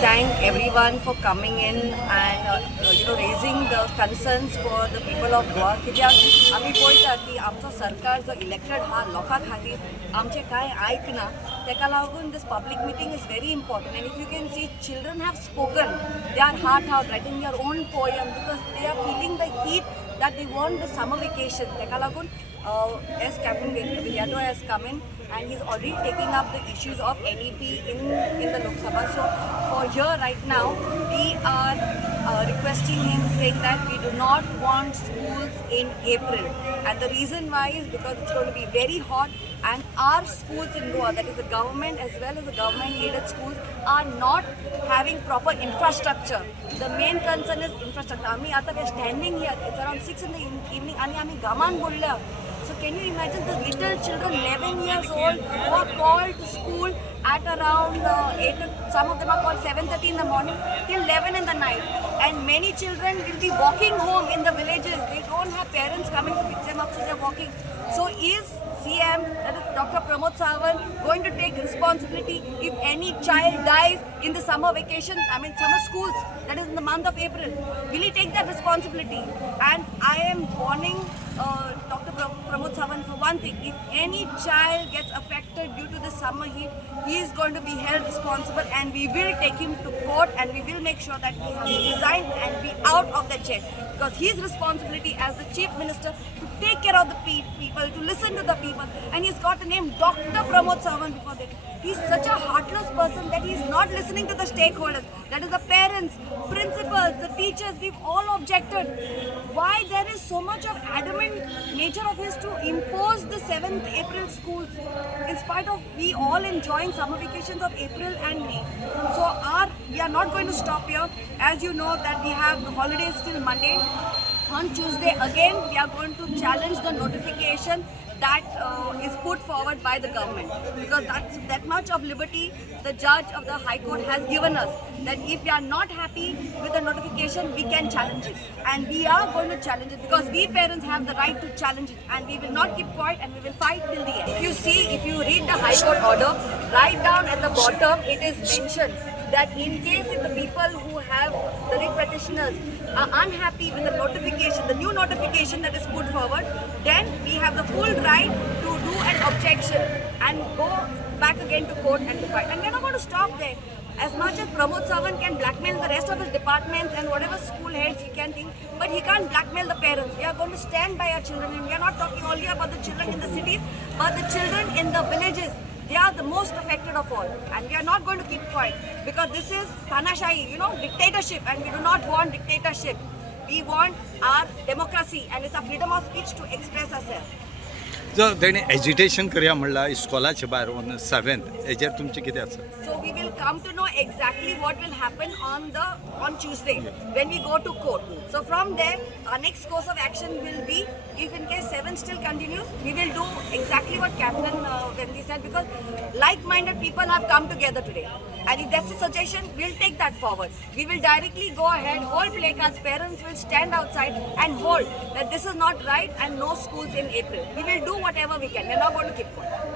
Thank everyone for coming in and raising the concerns for the people of Goa. कित्याक आमी पळयता की आमचो सरकार जो इलेक्टेड हा लोकां खातीर आमचे कांय आयकना तेका लागून this public meeting is very important. And if you can see, children have spoken their heart out, writing their own poem because they are feeling the heat that they want the summer vacation. तेका लागून as Captain Villato has come in and he's already taking up the issues of NEP in the Lok Sabha. So for here right now, we are requesting him, saying that we do not want schools in April. And the reason why is because it's going to be very hot and our schools in Goa, that is the government as well as the government-aided schools, are not having proper infrastructure. The main concern is infrastructure. We are standing here, it's around 6 in the evening, and we are gaman bolle. So can you imagine the little children, 11 years old, who are called to school at around 8, some of them are called 7:30 in the morning till 11 in the night. And many children will be walking home in the villages. They don't have parents coming to pick them up, so they're walking. So is CM, that is Dr. Pramod Sawant, going to take responsibility if any child dies in the summer vacation, summer schools, that is in the month of April? Will he take that responsibility? And I am warning Dr. Pramod Sawant for one thing: if any child gets affected due to the summer heat, he is going to be held responsible, and we will take him to court, and we will make sure that he has to resign and be out of the chair, because his responsibility as the Chief Minister to take care of the people, to listen to the people, and he's got the name Dr. Pramod Sawant before that. He's such a heartless person that he's not listening to the stakeholders. That is the parents, principals, the teachers. We've all objected. Why there is so much of adamant nature of his to impose the 7th April schools, in spite of we all enjoying summer vacations of April and May. So we are not going to stop here. As you know that we have the holidays till Monday. On Tuesday again we are going to challenge the notification that is put forward by the government, because that's that much of liberty the judge of the High Court has given us, that if we are not happy with the notification, we can challenge it, and we are going to challenge it because we parents have the right to challenge it, and we will not keep quiet and we will fight till the end. If you read the High Court order, right down at the bottom it is mentioned that in case if the people who have the writ petitioners are unhappy with the notification, the new notification that is put forward, then we have the full right to do an objection and go back again to court and to fight. And we are not going to stop there. As much as Pramod Sawant can blackmail the rest of his departments and whatever school heads he can think, but he can't blackmail the parents. We are going to stand by our children, and we are not talking only about the children in the cities, but the children in the villages. They are the most affected of all, and we are not going to keep quiet, because this is Tanashahi, dictatorship, and we do not want dictatorship. We want our democracy, and it's a freedom of speech to express ourselves. जर तेणी agitation करया म्हणला इस्कॉलाच्या भायर on 7th, हेजेर तुमचे कितें आसा? So we will come to know exactly what will happen on Tuesday when we go to court. So from there, our next course of action will be, if in case 7 still continues, we will do exactly what Captain Gandhi said, because like-minded people have come together today. And if that's a suggestion, we'll take that forward. We will directly go ahead, hold placards, parents will stand outside and hold that this is not right and no schools in April. We will do whatever we can. We're not going to keep quiet.